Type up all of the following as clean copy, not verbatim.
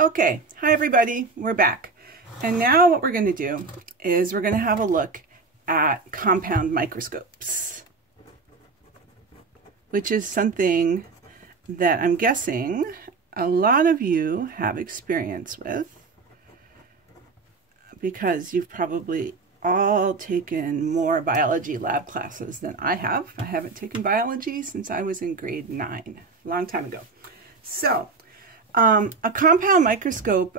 Okay, hi everybody, we're back. And now what we're going to do is we're going to have a look at compound microscopes, which is something that I'm guessing a lot of you have experience with because you've probably all taken more biology lab classes than I have. I haven't taken biology since I was in grade 9, a long time ago. So, a compound microscope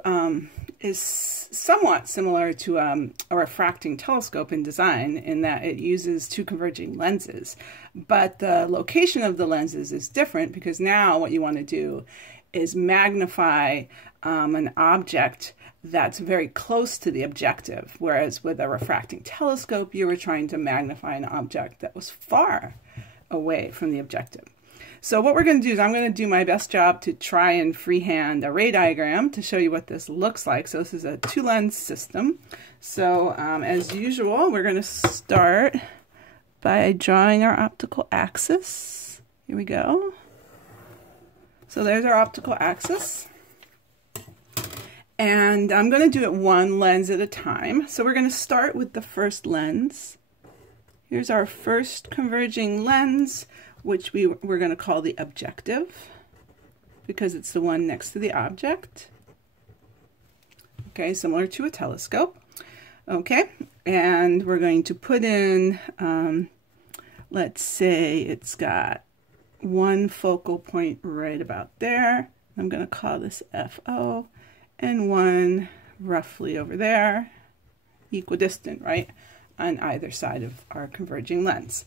is somewhat similar to a refracting telescope in design in that it uses two converging lenses, but the location of the lenses is different because now what you want to do is magnify an object that's very close to the objective, whereas with a refracting telescope you were trying to magnify an object that was far away from the objective. So what we're going to do is I'm going to do my best job to try and freehand a ray diagram to show you what this looks like. So this is a two-lens system. So as usual, we're going to start by drawing our optical axis. Here we go. So there's our optical axis. And I'm going to do it one lens at a time. So we're going to start with the first lens. Here's our first converging lens, which we're going to call the objective because it's the one next to the object. Okay, similar to a telescope. Okay, and we're going to put in, let's say it's got one focal point right about there. I'm going to call this FO, and one roughly over there, equidistant, right, on either side of our converging lens.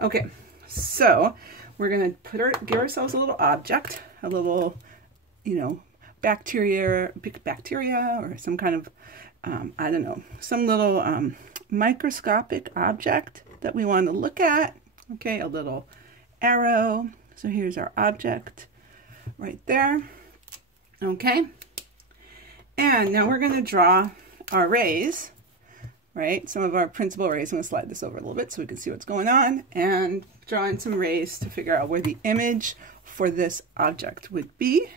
Okay. So we're going to give ourselves a little object, a little, bacteria or some kind of, I don't know, some little microscopic object that we want to look at. Okay, a little arrow. So here's our object right there. Okay. And now we're going to draw our rays, right? Some of our principal rays. I'm going to slide this over a little bit so we can see what's going on, and draw in some rays to figure out where the image for this object would be.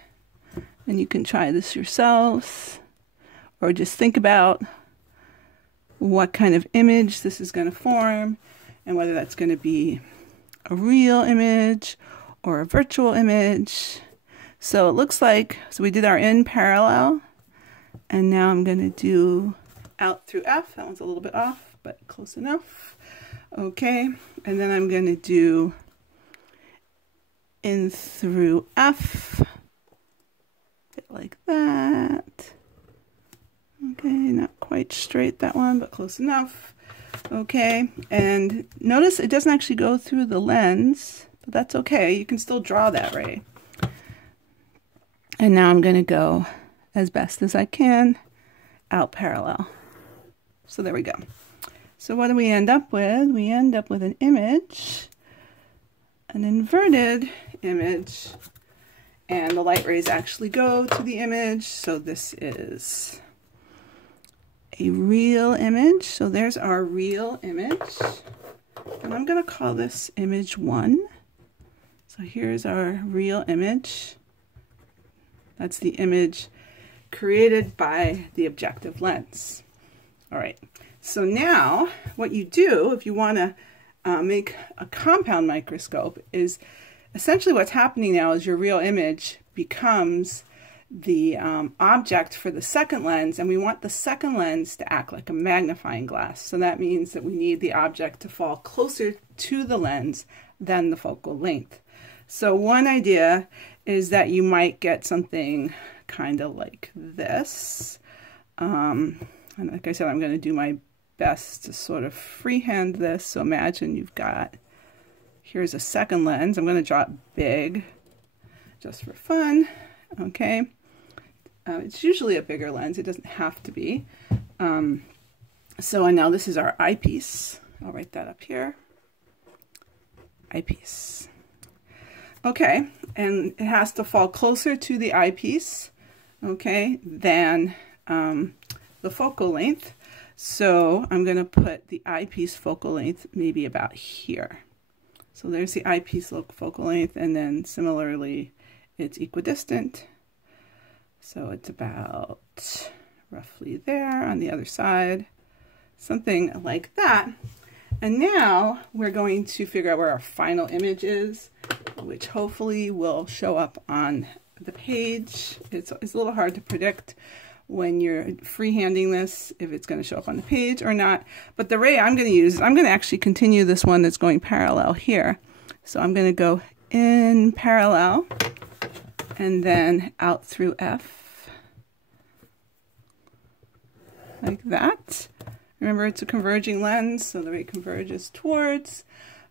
And you can try this yourselves, or just think about what kind of image this is going to form, and whether that's going to be a real image or a virtual image. So it looks like, so we did our in parallel, and now I'm going to do out through F. That one's a little bit off, but close enough. Okay, and then I'm going to do in through F, bit like that. Okay, not quite straight that one, but close enough. Okay, and notice it doesn't actually go through the lens, but that's okay. You can still draw that ray. And now I'm going to go as best as I can out parallel. So there we go. So what do we end up with? We end up with an image, an inverted image, and the light rays actually go to the image. So this is a real image. So there's our real image. And I'm going to call this image 1. So here's our real image. That's the image created by the objective lens. All right, so now what you do if you want to make a compound microscope is essentially what's happening now is your real image becomes the object for the second lens, and we want the second lens to act like a magnifying glass. So that means that we need the object to fall closer to the lens than the focal length. So one idea is that you might get something kind of like this. And like I said, I'm going to do my best to sort of freehand this. So imagine you've got, here's a second lens. I'm going to draw it big just for fun. Okay. It's usually a bigger lens. It doesn't have to be. And now this is our eyepiece. I'll write that up here. Eyepiece. Okay. And it has to fall closer to the eyepiece, okay, than the focal length. So I'm going to put the eyepiece focal length maybe about here. So there's the eyepiece focal length, and then similarly it's equidistant So it's about roughly there on the other side, something like that. And now we're going to figure out where our final image is, which hopefully will show up on the page. It's a little hard to predict when you're freehanding this, if it's going to show up on the page or not. But the ray I'm going to use, I'm going to actually continue this one that's going parallel here. So I'm going to go in parallel and then out through F, like that. Remember, it's a converging lens, so the ray converges towards.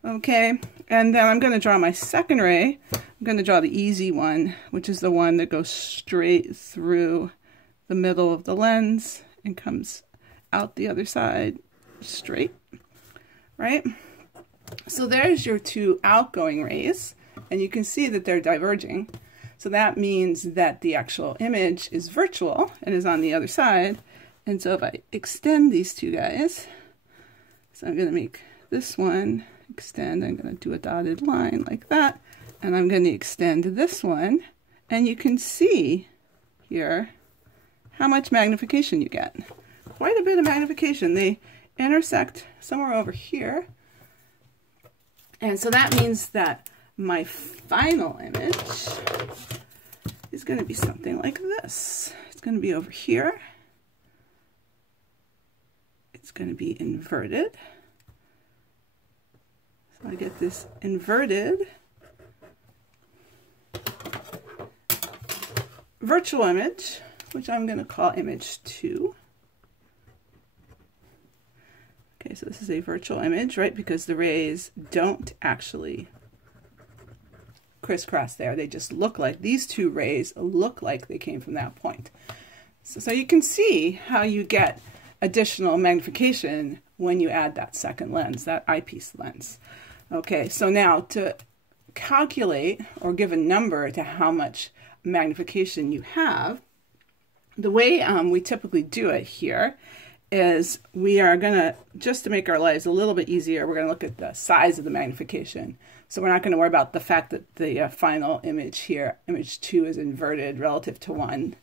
Okay, and then I'm going to draw my second ray. I'm going to draw the easy one, which is the one that goes straight through the middle of the lens and comes out the other side straight, right? So there's your two outgoing rays, and you can see that they're diverging. So that means that the actual image is virtual and is on the other side. And so if I extend these two guys, so I'm going to make this one extend, I'm going to do a dotted line like that, and I'm going to extend this one, and you can see here how much magnification you get. Quite a bit of magnification. They intersect somewhere over here, and so that means that my final image is going to be something like this. It's going to be over here. It's going to be inverted. So I get this inverted virtual image, which I'm going to call image 2. Okay, so this is a virtual image, right? Because the rays don't actually crisscross there. They just look like, these two rays look like they came from that point. So you can see how you get additional magnification when you add that second lens, that eyepiece lens. Okay, so now to calculate or give a number to how much magnification you have, the way we typically do it here is we are going to, just to make our lives a little bit easier, we're going to look at the size of the magnification. So we're not going to worry about the fact that the final image here, image 2, is inverted relative to 1.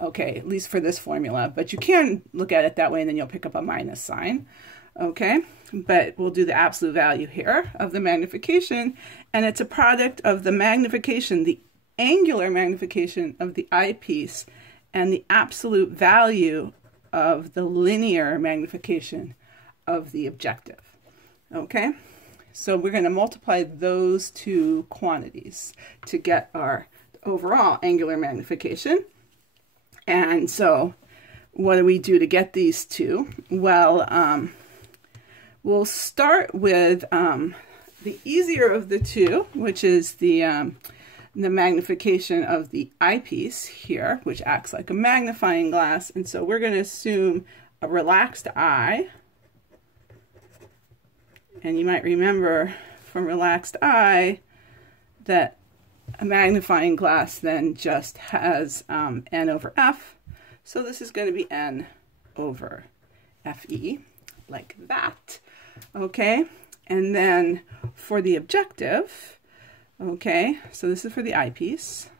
Okay, at least for this formula, but you can look at it that way and then you'll pick up a minus sign. Okay, but we'll do the absolute value here of the magnification, and it's a product of the magnification, the angular magnification of the eyepiece, and the absolute value of the linear magnification of the objective. Okay, so we're going to multiply those two quantities to get our overall angular magnification. And so what do we do to get these two? Well, we'll start with the easier of the two, which is the magnification of the eyepiece here, which acts like a magnifying glass. And so we're going to assume a relaxed eye. And you might remember from relaxed eye that a magnifying glass then just has n over f. So this is going to be n over fe, like that. Okay, and then for the objective, okay, so this is for the eyepiece,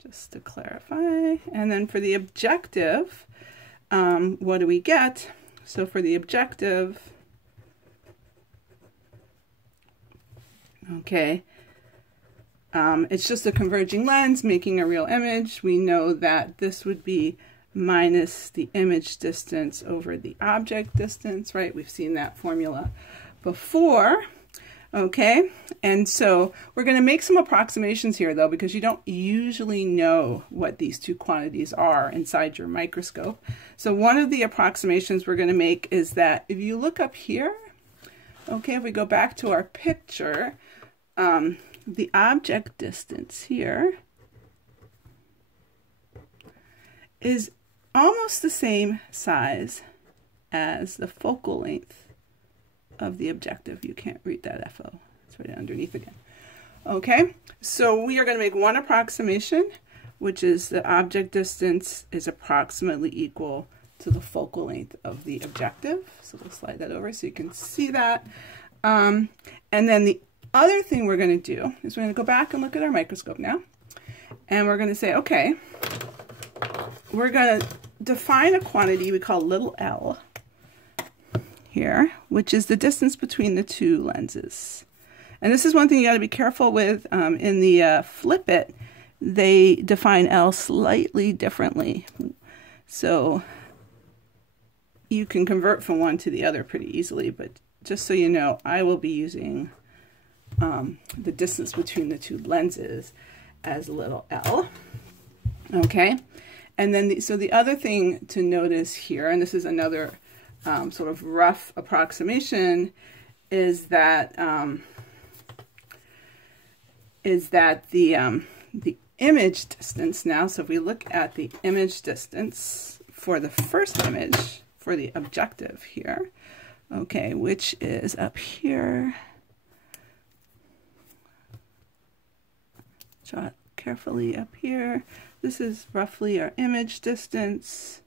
just to clarify. And then for the objective, what do we get? So for the objective, okay, it's just a converging lens making a real image. We know that this would be minus the image distance over the object distance, right? We've seen that formula before. Okay, and so we're going to make some approximations here, though, because you don't usually know what these two quantities are inside your microscope. So one of the approximations we're going to make is that if you look up here, okay, if we go back to our picture, the object distance here is almost the same size as the focal length of the objective. You can't read that FO. It's right underneath again. Okay, so we are going to make one approximation, which is the object distance is approximately equal to the focal length of the objective. So we'll slide that over so you can see that. And then the other thing we're going to do is we're going to go back and look at our microscope now. And we're going to say, okay, we're going to define a quantity we call little l here, which is the distance between the two lenses. And this is one thing you got to be careful with. In the Flip It, they define L slightly differently. So you can convert from one to the other pretty easily, but just so you know, I will be using the distance between the two lenses as little l. Okay, and then so the other thing to notice here, and this is another sort of rough approximation, is that the image distance now. So if we look at the image distance for the first image, for the objective here, okay, which is up here. Draw it carefully up here. This is roughly our image distance.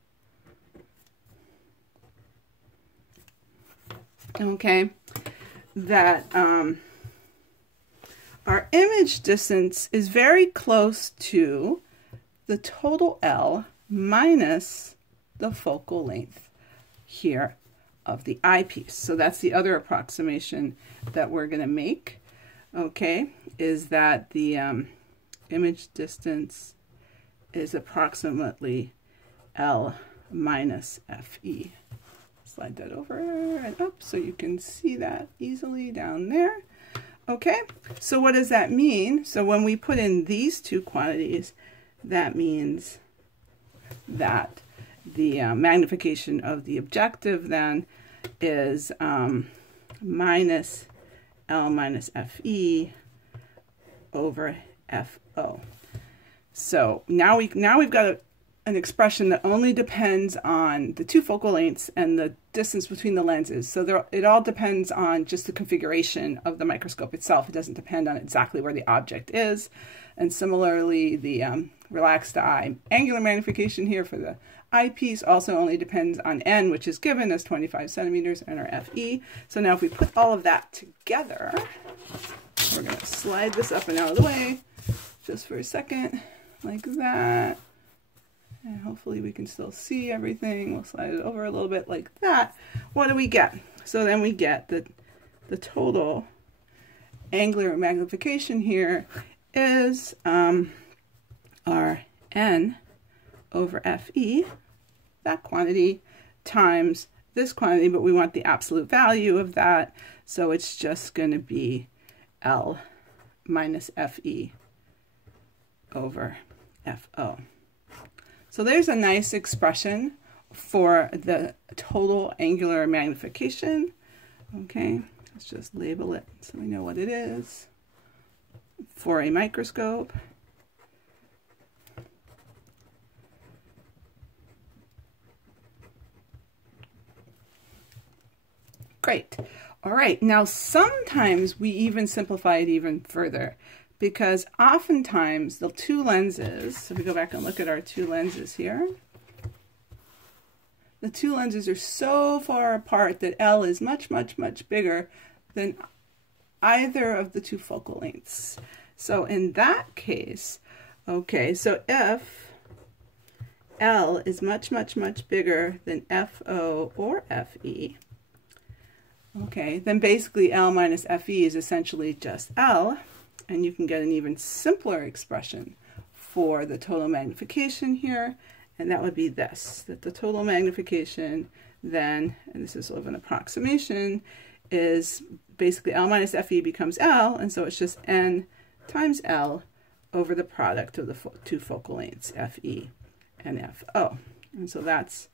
Okay, that our image distance is very close to the total L minus the focal length here of the eyepiece. So that's the other approximation that we're going to make, okay, is that the image distance is approximately L minus FE. Slide that over and up so you can see that easily down there. Okay, so what does that mean? So when we put in these two quantities, that means that the magnification of the objective then is minus L minus FE over FO. So now we've got an expression that only depends on the two focal lengths and the distance between the lenses. So it all depends on just the configuration of the microscope itself. It doesn't depend on exactly where the object is. And similarly, the relaxed eye angular magnification here for the eyepiece also only depends on N, which is given as 25 centimeters, and our FE. So now if we put all of that together, we're going to slide this up and out of the way just for a second, like that. And hopefully we can still see everything. We'll slide it over a little bit like that. What do we get? So then we get that the total angular magnification here is our N over FE, that quantity, times this quantity, but we want the absolute value of that. So it's just going to be L minus FE over FO. So there's a nice expression for the total angular magnification. Okay, let's just label it so we know what it is for a microscope. Great. All right, now sometimes we even simplify it even further, because oftentimes the two lenses, so if we go back and look at our two lenses here, the two lenses are so far apart that L is much, much, much bigger than either of the two focal lengths. So in that case, okay, so if L is much, much, much bigger than FO or FE, okay, then basically L minus FE is essentially just L. And you can get an even simpler expression for the total magnification here, and that would be this, that the total magnification then, and this is sort of an approximation, is basically L minus FE becomes L, and so it's just N times L over the product of the two focal lengths, FE and FO. And so that's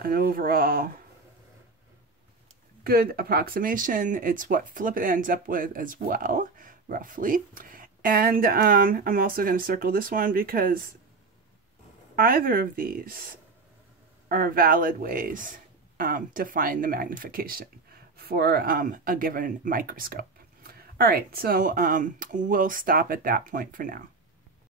an overall good approximation. It's what Flip It ends up with as well, roughly. And I'm also going to circle this one because either of these are valid ways to find the magnification for a given microscope. All right, so we'll stop at that point for now.